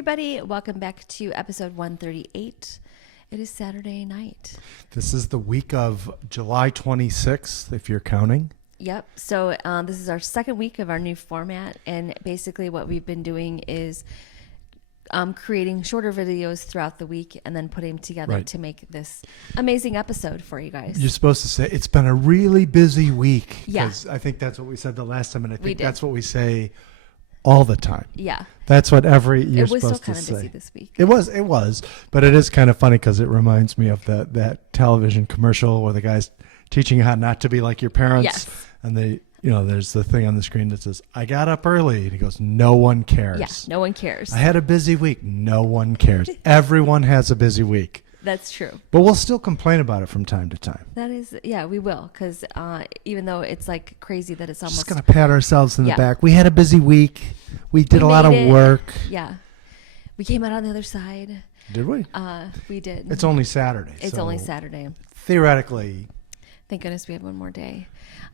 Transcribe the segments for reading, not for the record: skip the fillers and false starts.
everybody. Welcome back to episode 138. It is Saturday night. This is the week of July 26th, if you're counting. Yep. So this is our second week of our new format. And basically what we've been doing is creating shorter videos throughout the week and then putting them together to make this amazing episode for you guys. You're supposed to say, it's been a really busy week. Yeah. 'Cause I think that's what we said the last time, and I think did. that's what we say all the time. Yeah. That's what you're It was still supposed to kind of say. busy this week. It was, but it is kind of funny because it reminds me of that television commercial where the guy's teaching you how not to be like your parents. Yes. And there's the thing on the screen that says, I got up early. And he goes, no one cares. Yeah, no one cares. I had a busy week. No one cares. Everyone has a busy week. That's true. But we'll still complain about it from time to time. That is, yeah, we will. Because even though it's like crazy that it's almost... Just going to pat ourselves in the Yeah. back. We had a busy week. We did a lot of made it. work. Yeah. We came out on the other side. Did we? We did. It's only Saturday. It's so only Saturday. Theoretically, Thank goodness we have one more day.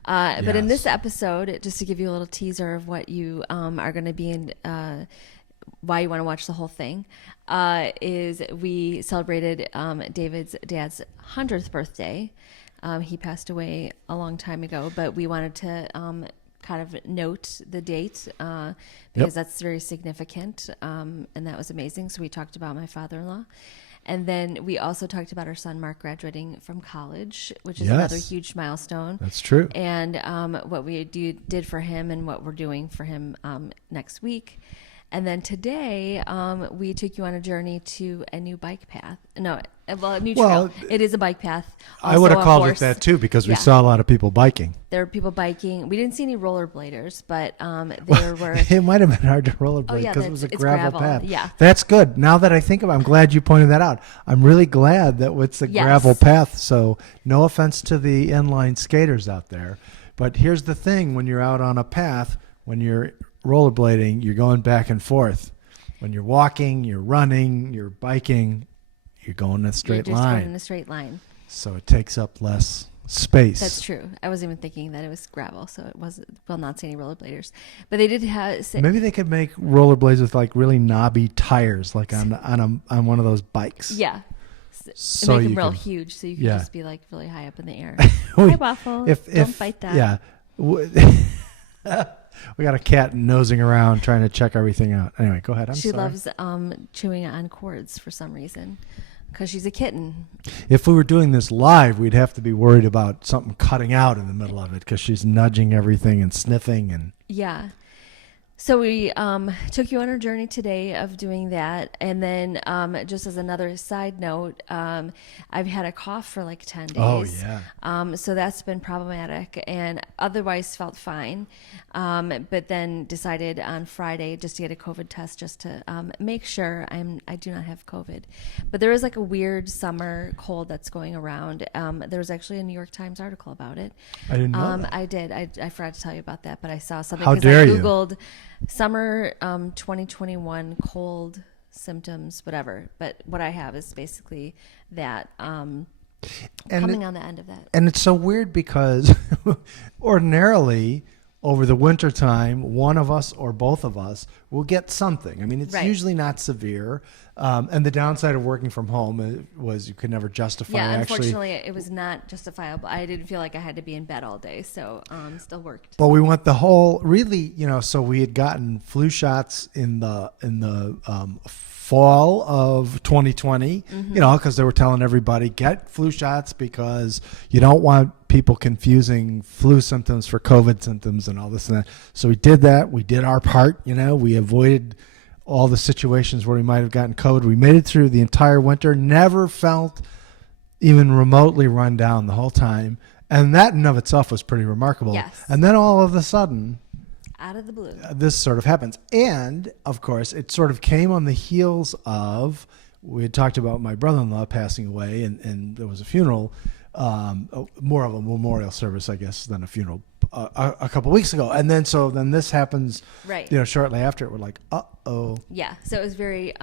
But in Yes. this episode, just to give you a little teaser of what you are going to be in, why you want to watch the whole thing, is we celebrated David's dad's 100th birthday. He passed away a long time ago, but we wanted to kind of note the date because that's very significant, and that was amazing. So we talked about my father-in-law. And then we also talked about our son, Mark, graduating from college, which is another huge milestone. that's true. And what we did for him and what we're doing for him next week. And then today, we took you on a journey to a new bike path. No, a new trail. It is a bike path. I would have Also, called of it course, that too because we yeah. saw a lot of people biking. There were people biking. We didn't see any rollerbladers, but there were... It might have been hard to rollerblade yeah, because it was a it's gravel path. yeah. That's good. Now that I think of it, I'm glad you pointed that out. I'm really glad that it's a Yes. gravel path. So no offense to the inline skaters out there. But here's the thing. When you're out on a path, when you're rollerblading, you're going back and forth. When you're walking, you're running, you're biking, you're going in a straight You're just line. going in a straight line. So it takes up less space. That's true. I wasn't even thinking that it was gravel, so it wasn't. Well, not seeing any rollerbladers, but they did have. Maybe they could make rollerblades with like really knobby tires, like on one of those bikes. Yeah. So make them you real can- huge, so you can yeah. just be like really high up in the air. We- Hi, Waffle. if Don't bite that. Yeah. We got a cat nosing around trying to check everything out. Anyway, go ahead. She sorry. loves chewing on cords for some reason, because she's a kitten. If we were doing this live, we'd have to be worried about something cutting out in the middle of it because she's nudging everything and sniffing and. Yeah. So we took you on our journey today of doing that. And then just as another side note, I've had a cough for like 10 days. Oh, yeah. So that's been problematic and otherwise felt fine. But then decided on Friday just to get a COVID test just to make sure I do not have COVID. But there is like a weird summer cold that's going around. There was actually a New York Times article about it. I didn't know that. I did. I forgot to tell you about that, but I saw something How because dare I you. Googled summer 2021 cold symptoms, whatever. But what I have is basically that coming on the end of that. And it's so weird because ordinarily over the winter time, one of us or both of us will get something. I mean, it's Right. usually not severe. And the downside of working from home was you could never justify Yeah, actually. unfortunately, it was not justifiable. I didn't feel like I had to be in bed all day, so still worked. But we went the whole really, so we had gotten flu shots in the fall of 2020, because they were telling everybody get flu shots because you don't want people confusing flu symptoms for COVID symptoms and all this and that. So we did that. We did our part. We avoided all the situations where we might have gotten COVID. We made it through the entire winter, never felt even remotely run down the whole time. And that in and of itself was pretty remarkable. Yes. And then all of a sudden, Out of the blue. this sort of happens. And, of course, it sort of came on the heels of, we had talked about my brother-in-law passing away, and there was a funeral, more of a memorial service, I guess, than a funeral, a couple weeks ago. And then this happens, Right. shortly after. We're like, uh-oh. Yeah, so it was very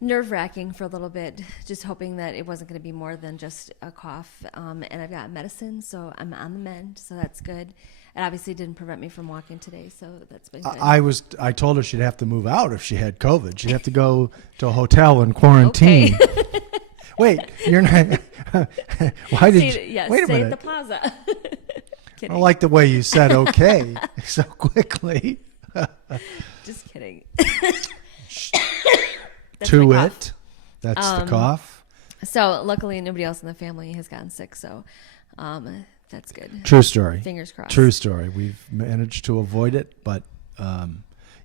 nerve-wracking for a little bit, just hoping that it wasn't going to be more than just a cough. And I've got medicine, so I'm on the mend, so that's good. It obviously didn't prevent me from walking today, so that's been good. I told her she'd have to move out if she had COVID. She'd have to go to a hotel and quarantine. Okay. Wait, you're not. Why did you? Yeah, Wait a stay minute. at the plaza. I Kidding. don't like the way you said okay so quickly. Just kidding. To my cough. it. That's the cough. So luckily, nobody else in the family has gotten sick, so that's good. True story. Fingers crossed. True story. We've managed to avoid it, but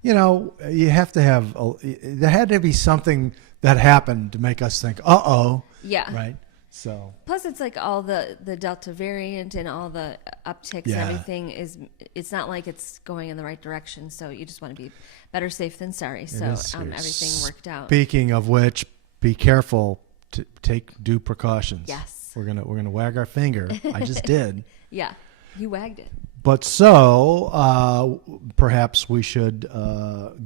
you know, you have to have. There had to be something that happened to make us think, "Uh-oh." Yeah. Right. So. Plus, it's like all the Delta variant and all the upticks and everything it's not like it's going in the right direction. So you just want to be better safe than sorry. So everything worked out. Speaking of which, be careful to take due precautions. Yes. We're gonna wag our finger. I just did. Yeah, you wagged it. But so perhaps we should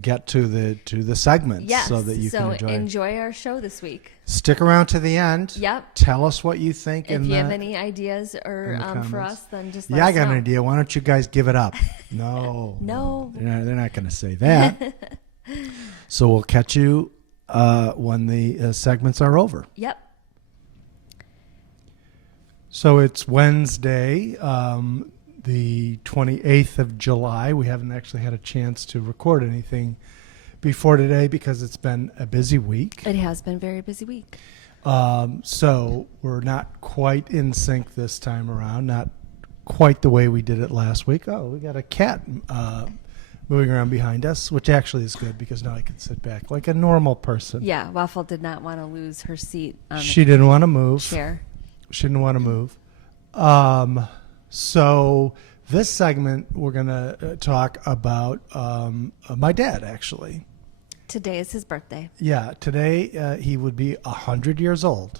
get to the segments Yes. so that you can enjoy our show this week. Stick around to the end. Yep. Tell us what you think. If you have any ideas or for us, then just let us I got know. an idea. Why don't you guys give it up? No. No. They're not going to say that. So we'll catch you when the segments are over. Yep. So it's Wednesday, the 28th of July. We haven't actually had a chance to record anything before today because it's been a busy week. It has been a very busy week. So we're not quite in sync this time around, not quite the way we did it last week. Oh, we got a cat moving around behind us, which actually is good because now I can sit back like a normal person. Yeah, Waffle did not want to lose her seat on She didn't want to move. chair. She didn't want to move. So this segment, we're going to talk about my dad, actually. Today is his birthday. Yeah, today he would be 100 years old,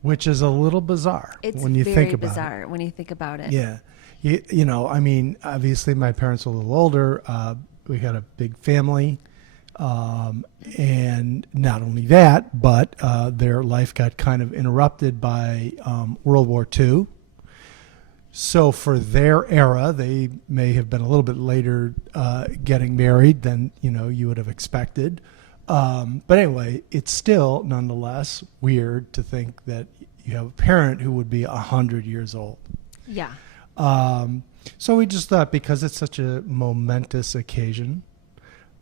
which is a little bizarre It's when you very think about bizarre when you think about it. it. Yeah. You know, I mean, obviously my parents are a little older. We got a big family. And not only that, but their life got kind of interrupted by World War II. So for their era, they may have been a little bit later getting married than you would have expected. But anyway, it's still nonetheless weird to think that you have a parent who would be 100 years old. Yeah. So we just thought because it's such a momentous occasion.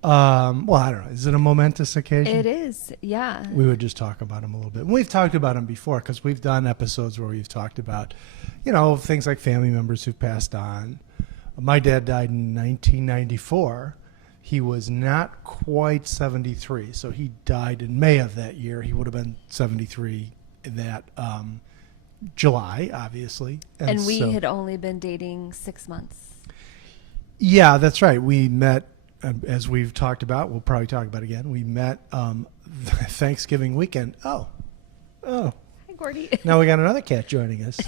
Well, I don't know. Is it a momentous occasion? It is. Yeah. We would just talk about him a little bit. And we've talked about him before because we've done episodes where we've talked about, things like family members who've passed on. My dad died in 1994. He was not quite 73, so he died in May of that year. He would have been 73 in that July, obviously. And we had only been dating 6 months. Yeah, that's right. We met, as we've talked about, we'll probably talk about it again. We met Thanksgiving weekend. Oh. Hi, Gordy. Now we got another cat joining us.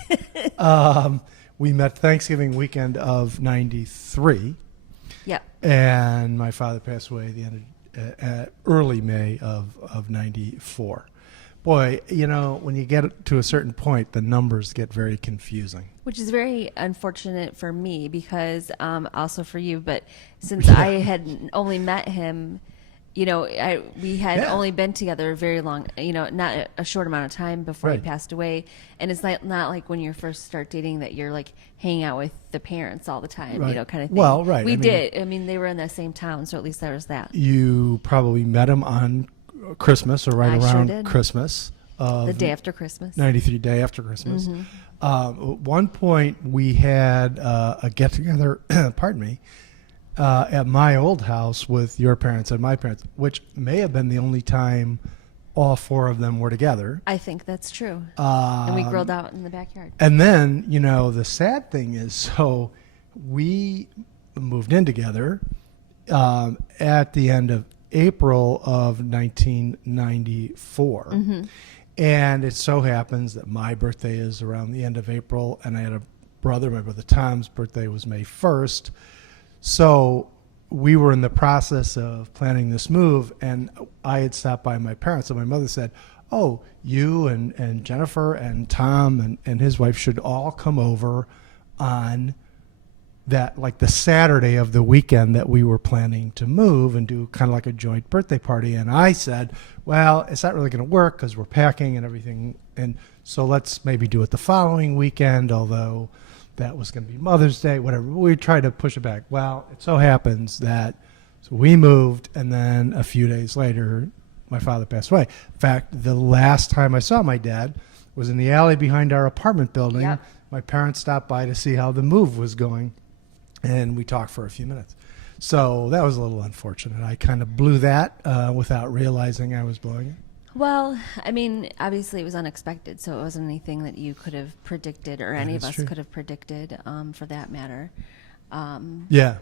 We met Thanksgiving weekend of 93. Yep. And my father passed away at the end of early May of 94. Boy, when you get to a certain point, the numbers get very confusing. Which is very unfortunate for me because also for you, but since I had only met him, we had only been together a very long, not a short amount of time before he passed away. And it's not like when you first start dating that you're like hanging out with the parents all the time, kind of thing. Well, right. We did. I mean, they were in the same town, so at least there was that. You probably met him on Christmas or right around sure did. Christmas. The day after Christmas. 93, day after Christmas. Mm-hmm. At one point, we had a get-together, pardon me, at my old house with your parents and my parents, which may have been the only time all four of them were together. I think that's true. And we grilled out in the backyard. And then, the sad thing is, so we moved in together at the end of April of 1994. Mm-hmm. And it so happens that my birthday is around the end of April, and I had a brother, my brother Tom's birthday was May 1st. So we were in the process of planning this move, and I had stopped by my parents, and my mother said, oh, you and Jennifer and Tom and his wife should all come over on that like the Saturday of the weekend that we were planning to move and do kind of like a joint birthday party. And I said, well, it's not really going to work because we're packing and everything. And so let's maybe do it the following weekend, although that was going to be Mother's Day, whatever. We tried to push it back. Well, it so happens that so we moved, and then a few days later, my father passed away. In fact, the last time I saw my dad was in the alley behind our apartment building. Yep. My parents stopped by to see how the move was going, and we talked for a few minutes. So that was a little unfortunate. I kind of blew that without realizing I was blowing it. Well, I mean, obviously it was unexpected, so it wasn't anything that you could have predicted, or any of is us true. could have predicted, for that matter. Yeah.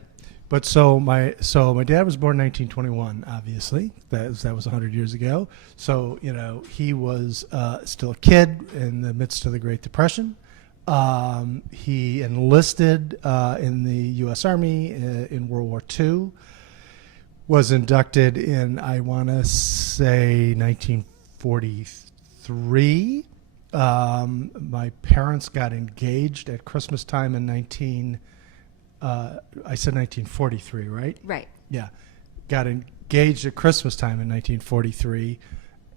But so my dad was born in 1921, obviously. That was 100 years ago. So, you know, he was still a kid in the midst of the Great Depression. He enlisted in the U.S. Army in World War II. Was inducted in, I want to say, 1943. My parents got engaged at Christmas time in I said 1943, right? Right. Yeah. Got engaged at Christmas time in 1943,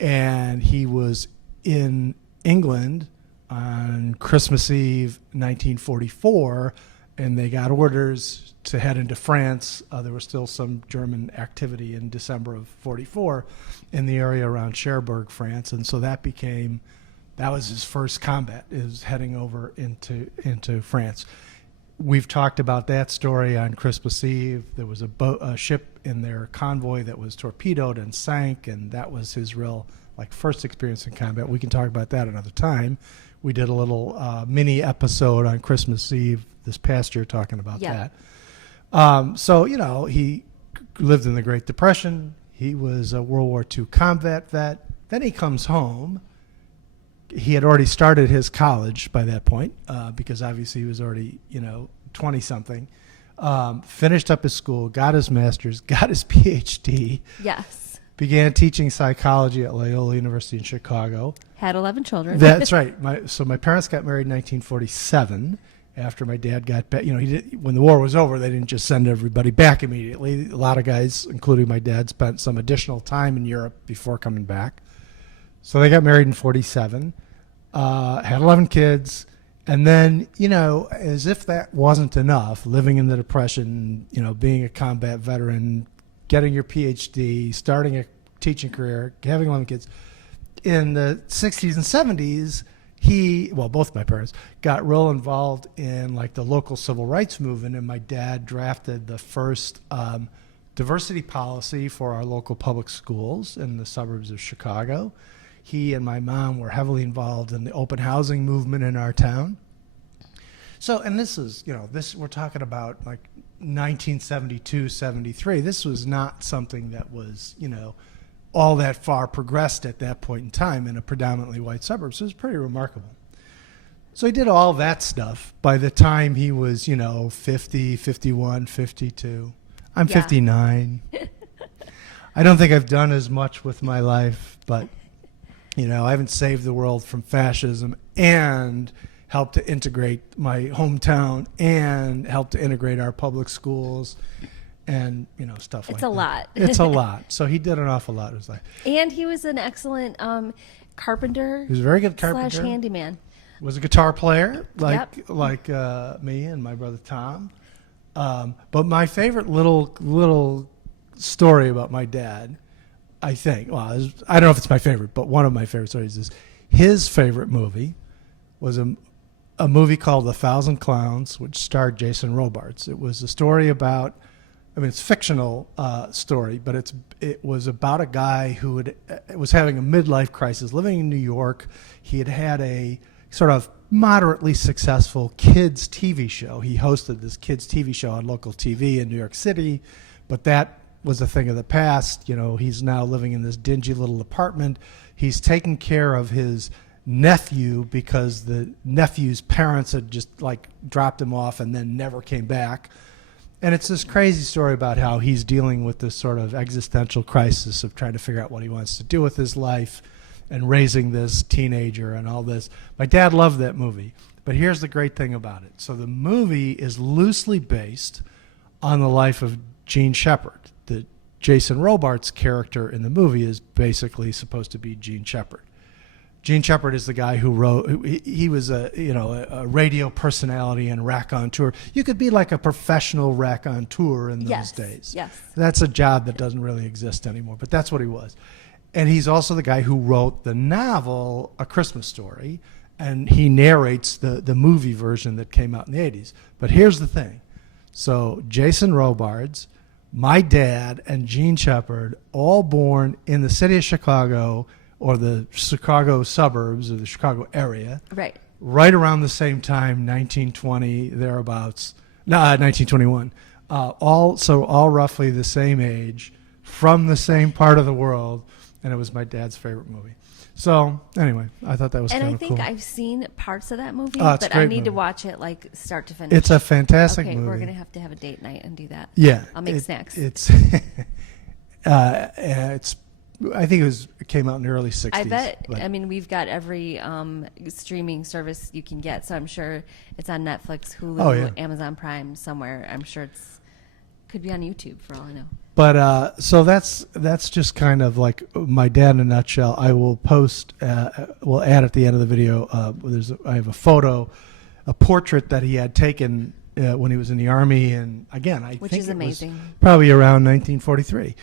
and he was in England on Christmas Eve 1944, and they got orders to head into France. There was still some German activity in December of 44 in the area around Cherbourg, France, and so that was his first combat, is heading over into France. We've talked about that story on Christmas Eve. There was a ship in their convoy that was torpedoed and sank, and that was his real first experience in combat. We can talk about that another time. We did a little mini episode on Christmas Eve this past year talking about that. So, you know, he lived in the Great Depression. He was a World War II combat vet. Then he comes home. He had already started his college by that point because obviously he was already, 20-something. Finished up his school, got his master's, got his PhD. Yes. Began teaching psychology at Loyola University in Chicago. Had 11 children. That's right. So my parents got married in 1947 after my dad got back. When the war was over, they didn't just send everybody back immediately. A lot of guys, including my dad, spent some additional time in Europe before coming back. So they got married in 47, had 11 kids, and then, as if that wasn't enough, living in the Depression, being a combat veteran, getting your PhD, starting a teaching career, having 11 kids. In the 60s and 70s, both my parents got real involved in the local civil rights movement, and my dad drafted the first diversity policy for our local public schools in the suburbs of Chicago. He and my mom were heavily involved in the open housing movement in our town. So, and this is, we're talking about 1972, 73. This was not something that was, all that far progressed at that point in time in a predominantly white suburb. So it was pretty remarkable. So he did all that stuff by the time he was, 50, 51, 52. I'm 59. I don't think I've done as much with my life, but I haven't saved the world from fascism and helped to integrate my hometown and helped to integrate our public schools and, stuff like that. It's a lot. It's a lot. So he did an awful lot in his life. And he was an excellent carpenter. He was a very good carpenter. / handyman. Was a guitar player like Yep. me and my brother Tom. But my favorite little story about my dad, I think, I don't know if it's my favorite, but one of my favorite stories is his favorite movie was a movie called The Thousand Clowns, which starred Jason Robards. It was a story about, it's a fictional story, but it was about a guy who was having a midlife crisis, living in New York. He had a sort of moderately successful kids TV show. He hosted this kids TV show on local TV in New York City, but that was a thing of the past. He's now living in this dingy little apartment. He's taking care of his nephew because the nephew's parents had just dropped him off and then never came back. And it's this crazy story about how he's dealing with this sort of existential crisis of trying to figure out what he wants to do with his life. and raising this teenager and all this. My dad loved that movie. But here's the great thing about it. So the movie is loosely based on the life of Gene Shepard. The Jason Robards character in the movie is basically supposed to be Gene Shepard. Gene Shepard is the guy who wrote. He was a radio personality and raconteur. You could be like a professional raconteur in those days. Yes. That's a job that doesn't really exist anymore, but that's what he was. And he's also the guy who wrote the novel A Christmas Story, and he narrates the movie version that came out in the 80s. But here's the thing. So Jason Robards, my dad, and Gene Shepard, all born in the city of Chicago or the Chicago suburbs or the Chicago area, right around the same time, 1920, thereabouts. No, 1921. All roughly the same age, from the same part of the world, and it was my dad's favorite movie. So anyway, I thought that was kind of cool. And I think I've seen parts of that movie, Oh, it's a but I great need to movie. watch it like start to finish. It's a fantastic okay, movie. we're gonna have to have a date night and do that. Yeah, I'll make snacks. It's it's. I think it came out in the early 60s. I bet. but- I mean, we've got every streaming service you can get, so I'm sure it's on Netflix, Hulu, Oh, yeah. Amazon Prime, somewhere. I'm sure could be on YouTube for all I know. But so that's just kind of like my dad in a nutshell. I will post, we'll add at the end of the video. I have a photo, a portrait that he had taken when he was in the Army, and again, Which think is it was amazing. probably around 1943,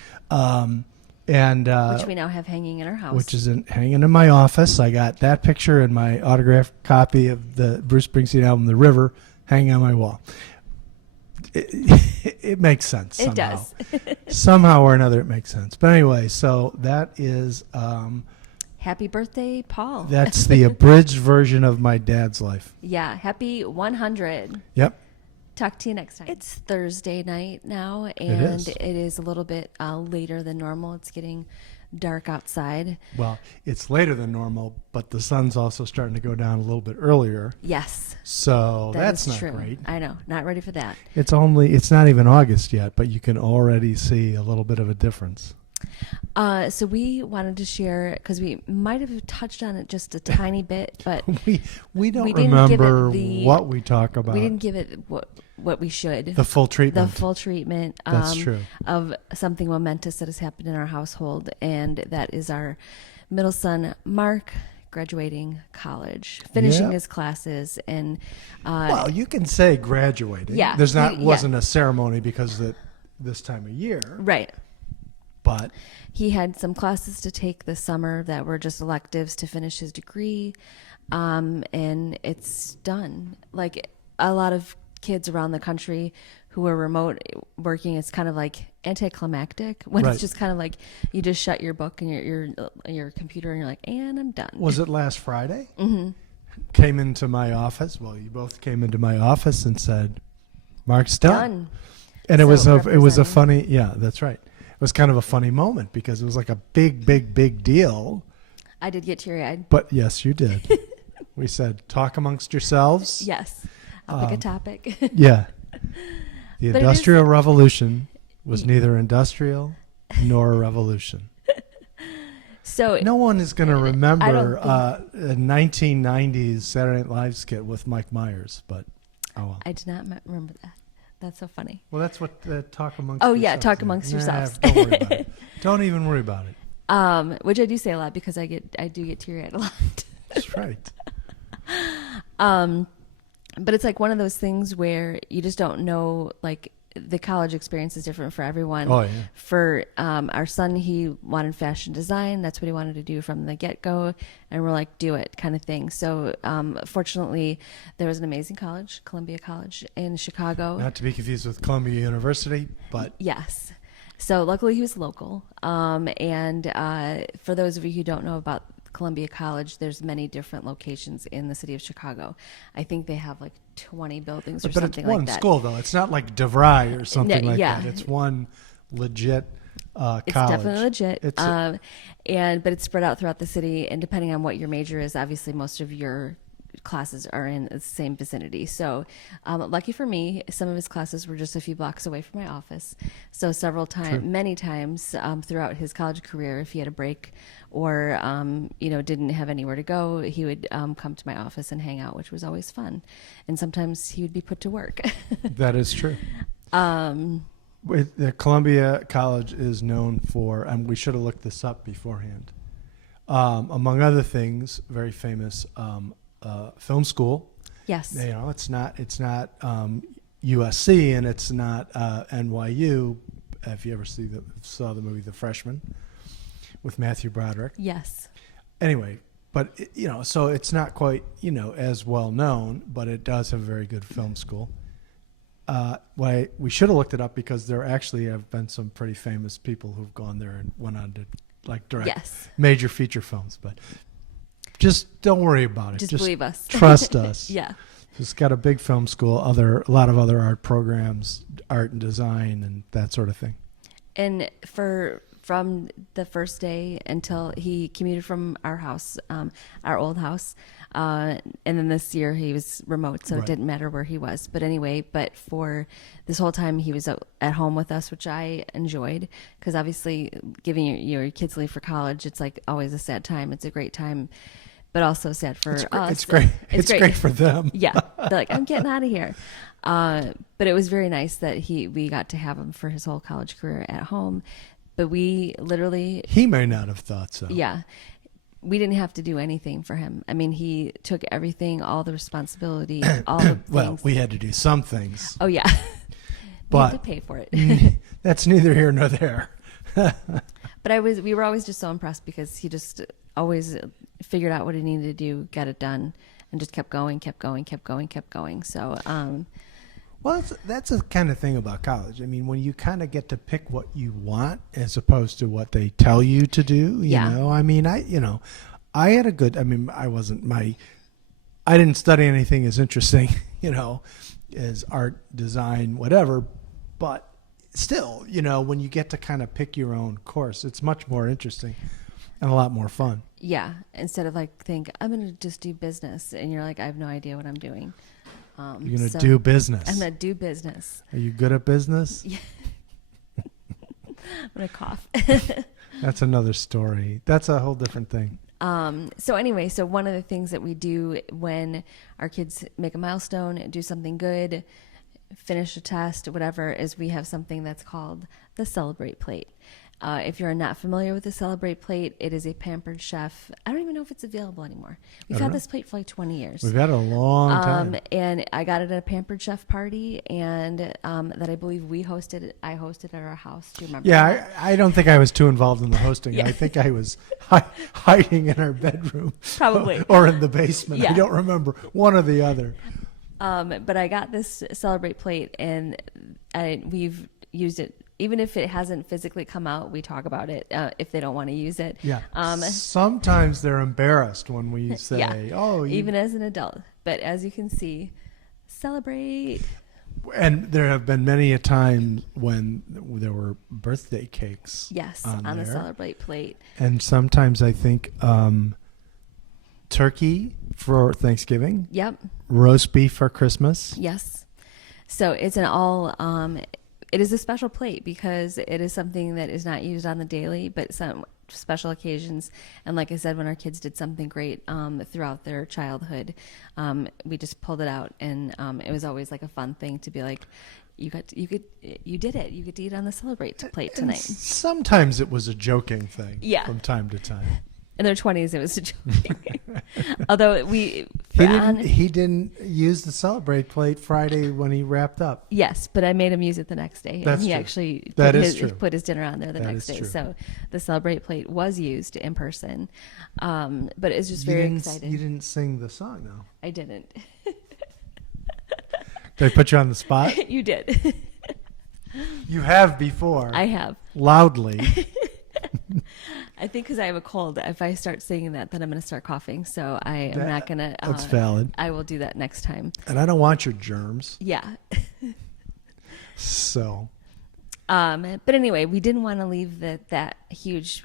and Which we now have hanging in our house. which is hanging in my office. I got that picture and my autographed copy of the Bruce Springsteen album, The River, hanging on my wall. It makes sense. It Somehow. does. Somehow or another, it makes sense. But anyway, so that is Happy birthday, Paul. that's the abridged version of my dad's life. Yeah, happy 100. Yep. Talk to you next time. It's Thursday night now, and is. it is a little bit later than normal. It's getting dark outside. Well, it's later than normal, but the sun's also starting to go down a little bit earlier. Yes, So that's is not true. great. I know, not ready for that. It's not even August yet, but you can already see a little bit of a difference. So we wanted to share, because we might have touched on it just a tiny bit, but We don't We didn't give it remember the- what we talk about. we didn't give it what we should. The full treatment. The full treatment That's true. of something momentous that has happened in our household, and that is our middle son, Mark, graduating college, finishing Yeah. his classes, and Well, you can say graduating. Yeah, There's not yeah. wasn't a ceremony because of this time of year, right. but He had some classes to take this summer that were just electives to finish his degree, and it's done. Like a lot of kids around the country who are remote working, it's kind of like anticlimactic when Right. it's just kind of like you just shut your book and your computer and you're like, and I'm done. was it last Friday? Mm-hmm. Came into my office. Well, you both came into my office and said, "Mark's done." Done. And it So was a representing. funny, yeah, that's right. It was kind of a funny moment because it was like a big deal. I did get teary-eyed. But yes, you did. We said, "Talk amongst yourselves." Yes. I'll pick a topic. Yeah. The But it is- Industrial Revolution was neither industrial nor a revolution. So No one is going to remember don't a 1990s Saturday Night Live skit with Mike Myers, but oh well. I did not remember that. That's so funny. Well, that's what talk amongst Oh, yourselves. yeah, talk is. amongst Nah, yourselves. Don't worry about it. Don't even worry about it. Which I do say a lot because I do get teary-eyed a lot. That's right. But it's like one of those things where you just don't know, like the college experience is different for everyone. Oh, yeah. For our son, he wanted fashion design. That's what he wanted to do from the get-go. And we're like, do it kind of thing. So fortunately, there was an amazing college, Columbia College in Chicago. Not to be confused with Columbia University, but Yes. So luckily he was local. And for those of you who don't know about Columbia College, there's many different locations in the city of Chicago. I think they have like 20 buildings or but it's something one like that. school though. It's not like DeVry or something like yeah. that. It's one legit college. It's definitely legit. It's but it's spread out throughout the city, and depending on what your major is, obviously most of your classes are in the same vicinity. So lucky for me, some of his classes were just a few blocks away from my office. So many times throughout his college career, if he had a break or didn't have anywhere to go, he would come to my office and hang out, which was always fun. And sometimes he would be put to work. That is true. The Columbia College is known for, and we should have looked this up beforehand. Among other things, very famous film school. Yes. It's not USC and it's not NYU. If you ever saw the movie The Freshman with Matthew Broderick. Yes. Anyway, but so it's not quite as well known, but it does have a very good film school. We should have looked it up because there actually have been some pretty famous people who've gone there and went on to direct major feature films. But just don't worry about it. Just believe us. Trust us. Yeah. It's got a big film school, a lot of other art programs, art and design, and that sort of thing. And from the first day until he commuted from our house, our old house, and then this year he was remote, so It didn't matter where he was. But anyway, for this whole time he was at home with us, which I enjoyed, because obviously giving your kids leave for college, it's like always a sad time. It's a great time, but also sad for us. It's great. It's great for them. Yeah, they're like, I'm getting out of here. But it was very nice that we got to have him for his whole college career at home. But we literally... He may not have thought so. Yeah. We didn't have to do anything for him. I mean, he took everything, all the responsibility, all the things. Well, we had to do some things. Oh, yeah. But we had to pay for it. That's neither here nor there. But we were always just so impressed because he just always figured out what he needed to do, got it done, and just kept going. So... Well, that's the kind of thing about college. I mean, when you kind of get to pick what you want as opposed to what they tell you to do, you know, I mean, I had a good, I mean, I didn't study anything as interesting, as art, design, whatever, but still, when you get to kind of pick your own course, it's much more interesting and a lot more fun. Yeah. Instead of think, I'm going to just do business. And you're like, I have no idea what I'm doing. You're going to do business. I'm going to do business. Are you good at business? Yeah. I'm going to cough. That's another story. That's a whole different thing. So anyway, one of the things that we do when our kids make a milestone, do something good, finish a test, whatever, is we have something that's called the Celebrate Plate. If you're not familiar with the Celebrate Plate, it is a Pampered Chef. I don't even know if it's available anymore. We've had this plate for 20 years. We've had it a long time. And I got it at a Pampered Chef party, and that I believe I hosted at our house. Do you remember? Yeah, I don't think I was too involved in the hosting. Yeah. I think I was hiding in our bedroom. Probably. Or in the basement. Yeah. I don't remember. One or the other. But I got this Celebrate Plate, and we've used it. Even if it hasn't physically come out, we talk about it if they don't want to use it. Yeah. Sometimes they're embarrassed when we say, even as an adult. But as you can see, celebrate. And there have been many a time when there were birthday cakes. Yes, on the Celebrate Plate. And sometimes I think turkey for Thanksgiving. Yep. Roast beef for Christmas. Yes. So it's it is a special plate because it is something that is not used on the daily, but some special occasions. And like I said, when our kids did something great throughout their childhood, we just pulled it out, and it was always like a fun thing to be like, you did it. You get to eat on the Celebrate Plate tonight. And sometimes it was a joking thing. Yeah. From time to time. In their 20s, it was a joke. Although he didn't use the Celebrate Plate Friday when he wrapped up. Yes, but I made him use it the next day. That's and he true. actually put his dinner on there the next day. True. So the Celebrate Plate was used in person. But it's just very exciting. You didn't sing the song, though. I didn't. Did I put you on the spot? You did. You have before. I have. Loudly. I think because I have a cold, if I start singing that, then I'm going to start coughing. So I am not going to. That's valid. I will do that next time. And I don't want your germs. Yeah. So. But anyway, we didn't want to leave that huge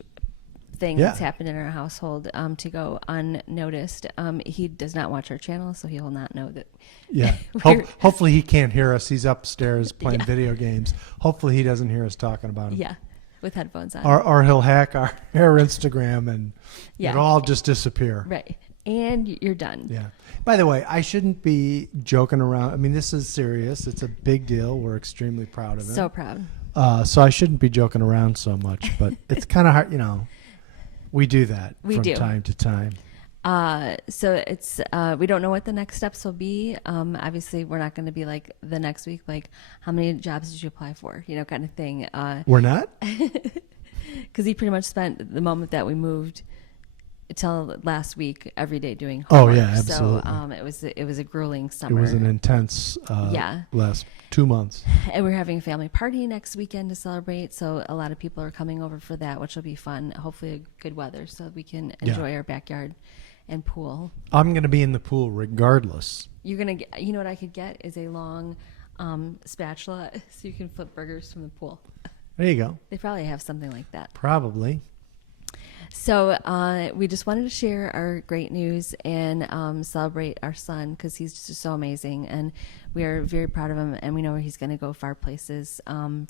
thing Yeah. that's happened in our household to go unnoticed. He does not watch our channel, so he will not know that. Yeah. We're- Hopefully he can't hear us. He's upstairs playing Yeah. video games. Hopefully he doesn't hear us talking about him. Yeah, with headphones on. Or he'll hack our Instagram and Yeah. it'll all just disappear. Right, and you're done. Yeah. By the way, I shouldn't be joking around. I mean, this is serious. It's a big deal. We're extremely proud of it. So proud. So I shouldn't be joking around so much, but it's kind of hard, we do that We from do. time to time. So it's we don't know what the next steps will be. Obviously, we're not going to be like the next week, like how many jobs did you apply for, kind of thing. We're not? Because he pretty much spent the moment that we moved till last week every day doing Oh, homework. yeah, absolutely. So it was a grueling It summer. was an intense Yeah. last 2 months. And we're having a family party next weekend to celebrate. So a lot of people are coming over for that, which will be fun. Hopefully, good weather so we can enjoy our backyard and pool. I'm going to be in the pool regardless. You're gonna get. You know what I could get is a long spatula, so you can flip burgers from the pool. There you go. They probably have something like that. Probably. So we just wanted to share our great news and celebrate our son because he's just so amazing, and we are very proud of him. And we know he's going to go far places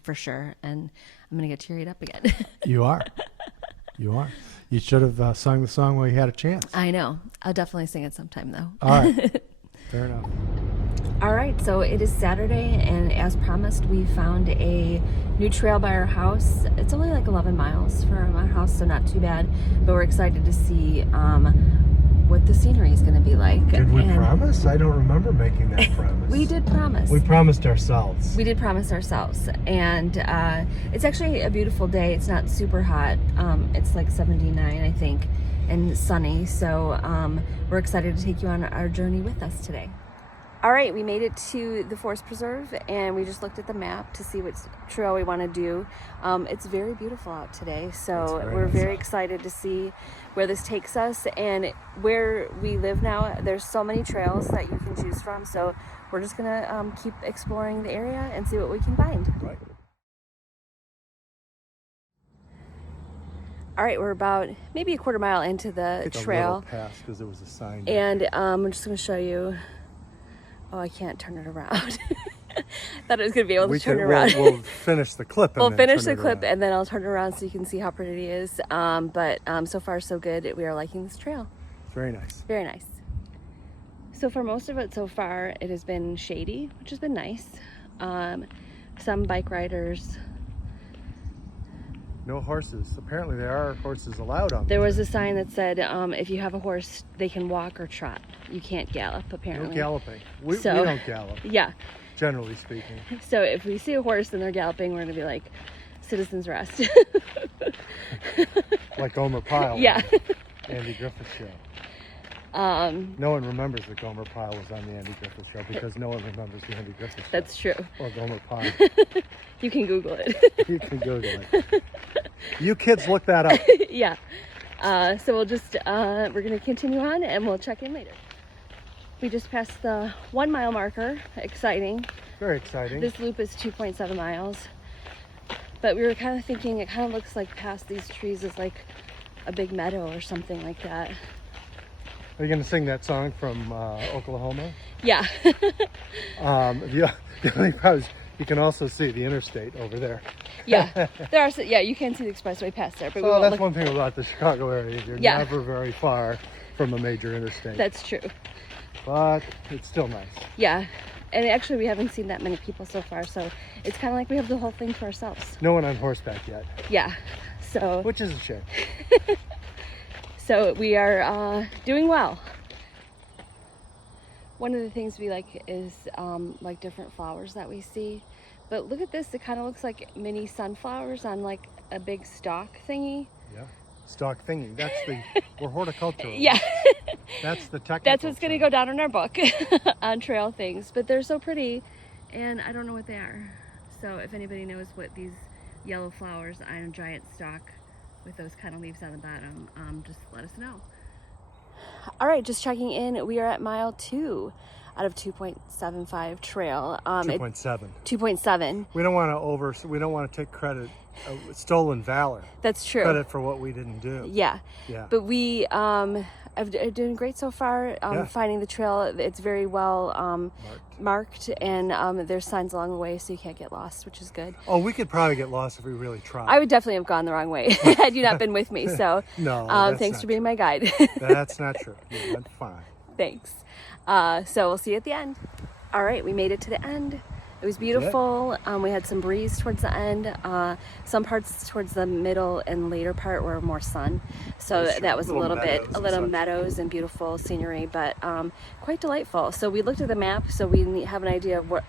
for sure. And I'm going to get teared up again. You are. You are. You should have sung the song while you had a chance. I know. I'll definitely sing it sometime though. All right. Fair enough. All right, so it is Saturday, and as promised, we found a new trail by our house. It's only like 11 miles from our house, so not too bad, but we're excited to see what the scenery is going to be like. Did we And promise? I don't remember making that promise. We did promise. We promised ourselves. We did promise ourselves, and it's actually a beautiful day. It's not super hot. It's like 79, I think, and sunny, so we're excited to take you on our journey with us today. All right, we made it to the Forest Preserve, and we just looked at the map to see what trail we want to do. It's very beautiful out today, so we're very excited to see where this takes us. And where we live now, there's so many trails that you can choose from, so we're just going to keep exploring the area and see what we can find. Right. All right, we're about maybe a quarter mile into the trail, Past because there was a sign. and I'm just going to show you. Oh, I can't turn it around. Thought I was going to be able to turn it around. We'll finish the clip. We'll finish the clip and then I'll turn it around so you can see how pretty it is. But so far so good. We are liking this trail. Very nice. Very nice. So for most of it so far, it has been shady, which has been nice. Some bike riders. No horses. Apparently there are horses allowed on There was a sign that said if you have a horse, they can walk or trot. You can't gallop, apparently. No galloping. We So- don't gallop, Yeah. generally speaking. So if we see a horse and they're galloping, we're going to be like, citizens rest. Like Gomer Pyle. Yeah. Andy Griffith Show. No one remembers that Gomer Pyle was on the Andy Griffith Show because no one remembers the Andy Griffith Show. That's true. Or Gomer Pyle. You can Google it. You can Google it. You kids look that up. Yeah. So we'll just, we're going to continue on and we'll check in later. We just passed the 1 mile marker. Exciting. Very exciting. This loop is 2.7 miles. But we were kind of thinking it kind of looks like past these trees is like a big meadow or something like that. Are you going to sing that song from Oklahoma? Yeah. The only problem is you can also see the interstate over there. Yeah. There are, yeah, you can see the expressway past there. But we So won't that's look. one thing about the Chicago area. You're Yeah. never very far from a major interstate. That's true. But it's still nice. Yeah. And actually we haven't seen that many people so far. So it's kind of like we have the whole thing to ourselves. No one on horseback yet, Yeah. So. which is a shame. So we are doing well. One of the things we like is like different flowers that we see. But look at this, it kind of looks like mini sunflowers on like a big stalk thingy. Yeah. Stalk thingy. That's we're horticultural. Yeah, That's the technical that's what's going to term. go down in our book on trail things. But they're so pretty and I don't know what they are. So if anybody knows what these yellow flowers on a giant stalk with those kind of leaves on the bottom, just let us know. All right, just checking in. We are at mile 2 out of 2.75 trail. 2.7. 2.7. We don't want to take credit, stolen valor. That's true. Credit for what we didn't do. Yeah. Yeah. But we are doing great so far. Yeah. Finding the trail, it's very well marked, and there's signs along the way, so you can't get lost, which is good. Oh, we could probably get lost if we really tried. I would definitely have gone the wrong way had you not been with me. So No, that's thanks not for being true. my guide. That's not true. You went fine. Thanks. So we'll see you at the end. All right, we made it to the end. It was beautiful. We had some breeze towards the end. Some parts towards the middle and later part were more sun. So That's true. that was a little meadows a and little such. meadows and beautiful scenery, but quite delightful. So we looked at the map, so we have an idea of what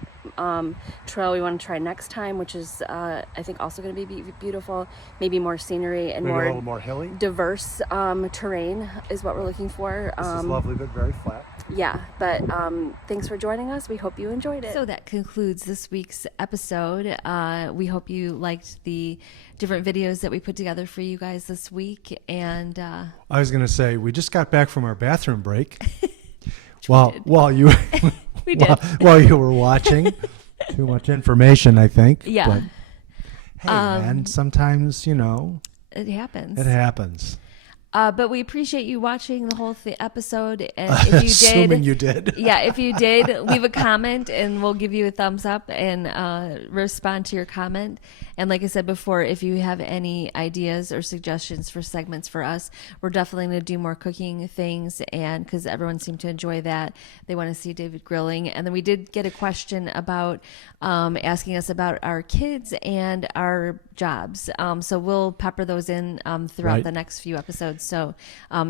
trail we want to try next time, which is I think also going to be beautiful. Maybe more scenery and Maybe more a little more hilly. diverse terrain is what we're looking for. This is lovely, but very flat. Yeah, but thanks for joining us. We hope you enjoyed it. So that concludes this week's episode. We hope you liked the different videos that we put together for you guys this week. And I was going to say, we just got back from our bathroom break. did. While you We did. while you were watching. Too much information, I think. Yeah. But, hey, man, sometimes, it happens. it happens. But we appreciate you watching the whole episode. And if you Assuming did, you did. yeah, if you did, leave a comment and we'll give you a thumbs up and respond to your comment. And like I said before, if you have any ideas or suggestions for segments for us, we're definitely going to do more cooking things, and because everyone seemed to enjoy that, they want to see David grilling. And then we did get a question about asking us about our kids and our jobs. So we'll pepper those in throughout Right. the next few episodes. So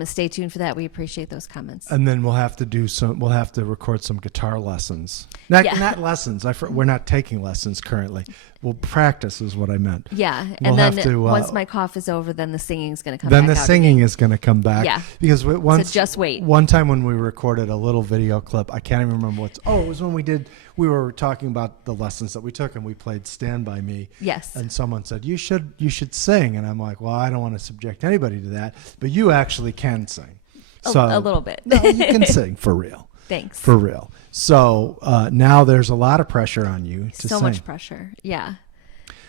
stay tuned for that. We appreciate those comments. And then we'll have to record some guitar lessons. Not lessons. We're not taking lessons currently. We'll practice is what I meant. Yeah, We'll and then have to, once my cough is over, then the singing's going to come Then back the out singing again. is going to come back. Yeah. Because once just wait. One time when we recorded a little video clip, I can't even remember it was when we were talking about the lessons that we took, and we played Stand By Me. Yes. And someone said, you should sing. And I'm like, well, I don't want to subject anybody to that, but you actually can sing. A little bit. No, you can sing for real. Thanks. For real. So now there's a lot of pressure on you to So sing. much pressure. Yeah.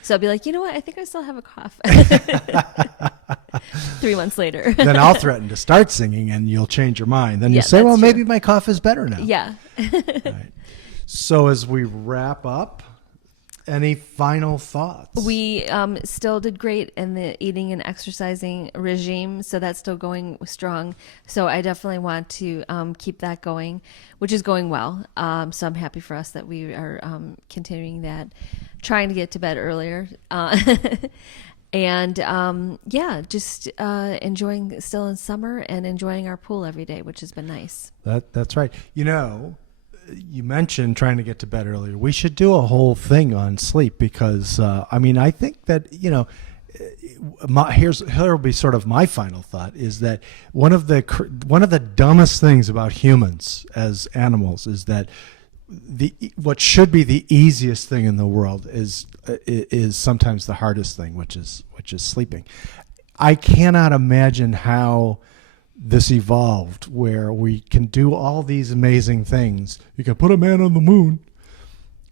So I'll be like, you know what? I think I still have a cough. 3 months later. Then I'll threaten to start singing, and you'll change your mind. Then Yeah, you'll say, that's well, true. maybe my cough is better now. Yeah. Right. So as we wrap up, any final thoughts? We still did great in the eating and exercising regime, so that's still going strong. So I definitely want to keep that going, which is going well. So I'm happy for us that we are continuing that, trying to get to bed earlier. And just enjoying still in summer and enjoying our pool every day, which has been nice. That's right. You mentioned trying to get to bed earlier. We should do a whole thing on sleep because, I think that, here will be sort of my final thought is that one of the dumbest things about humans as animals is that what should be the easiest thing in the world is sometimes the hardest thing, which is sleeping. I cannot imagine how this evolved where we can do all these amazing things. You can put a man on the moon,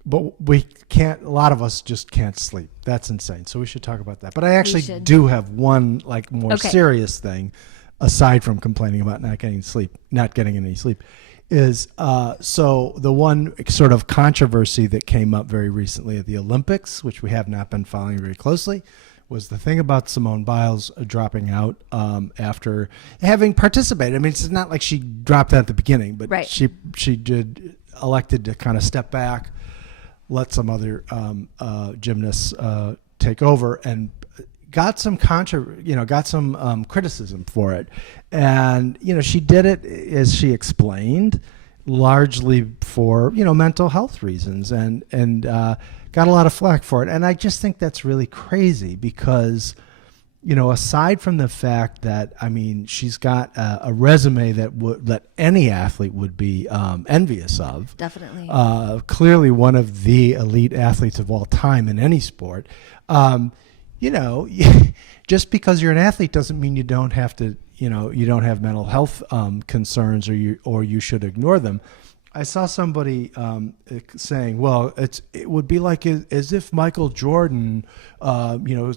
but we can't. A lot of us just can't sleep. That's insane. So we should talk about that. But I actually do have one more serious thing, aside from complaining about not getting any sleep, is so the one sort of controversy that came up very recently at the Olympics, which we have not been following very closely, was the thing about Simone Biles dropping out after having participated. I mean, it's not like she dropped out at the beginning, but Right. she did elected to kind of step back, let some other gymnasts take over, and got some criticism for it. And she did it, as she explained, largely for mental health reasons, and got a lot of flack for it. And I just think that's really crazy because, aside from the fact that, she's got a resume that any athlete would be envious of. Definitely. Clearly one of the elite athletes of all time in any sport. Just because you're an athlete doesn't mean you don't have to, you don't have mental health concerns, or you should ignore them. I saw somebody saying, well, it would be like as if Michael Jordan,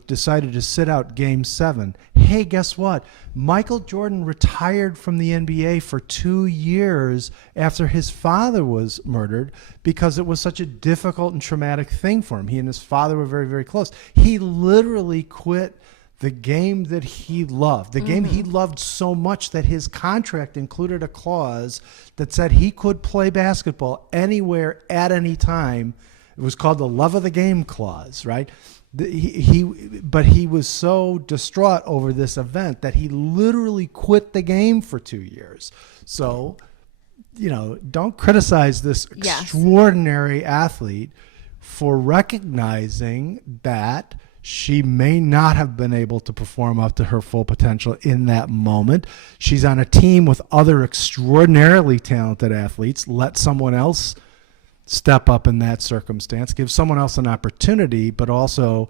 decided to sit out Game 7. Hey, guess what? Michael Jordan retired from the NBA for 2 years after his father was murdered because it was such a difficult and traumatic thing for him. He and his father were very, very close. He literally quit the game that he loved, the game he loved so much that his contract included a clause that said he could play basketball anywhere at any time. It was called the love of the game clause, right? But he was so distraught over this event that he literally quit the game for 2 years. So, don't criticize this extraordinary athlete for recognizing that she may not have been able to perform up to her full potential in that moment. She's on a team with other extraordinarily talented athletes. Let someone else step up in that circumstance. Give someone else an opportunity, but also,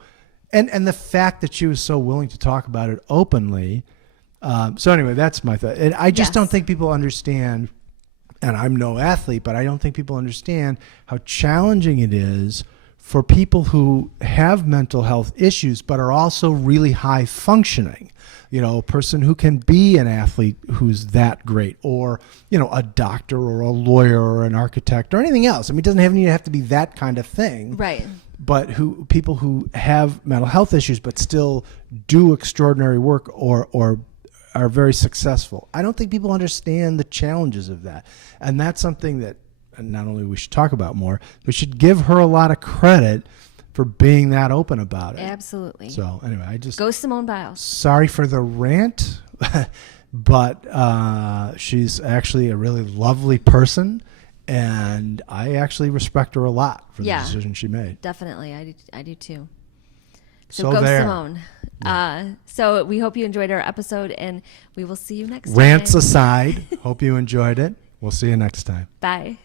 and the fact that she was so willing to talk about it openly. So anyway, that's my thought. And I just don't think people understand, and I'm no athlete, but I don't think people understand how challenging it is for people who have mental health issues but are also really high functioning. A person who can be an athlete who's that great, or a doctor or a lawyer or an architect or anything else. I mean, it doesn't even have to be that kind of thing. Right. But people who have mental health issues but still do extraordinary work or are very successful. I don't think people understand the challenges of that. And that's something that not only we should talk about more, we should give her a lot of credit for being that open about it. Absolutely. So anyway, I just go Simone Biles. Sorry for the rant, but she's actually a really lovely person, and I actually respect her a lot for the decision she made. Definitely, I do too. So go there. Simone. Yeah. So we hope you enjoyed our episode, and we will see you next time. Rants aside, hope you enjoyed it. We'll see you next time. Bye.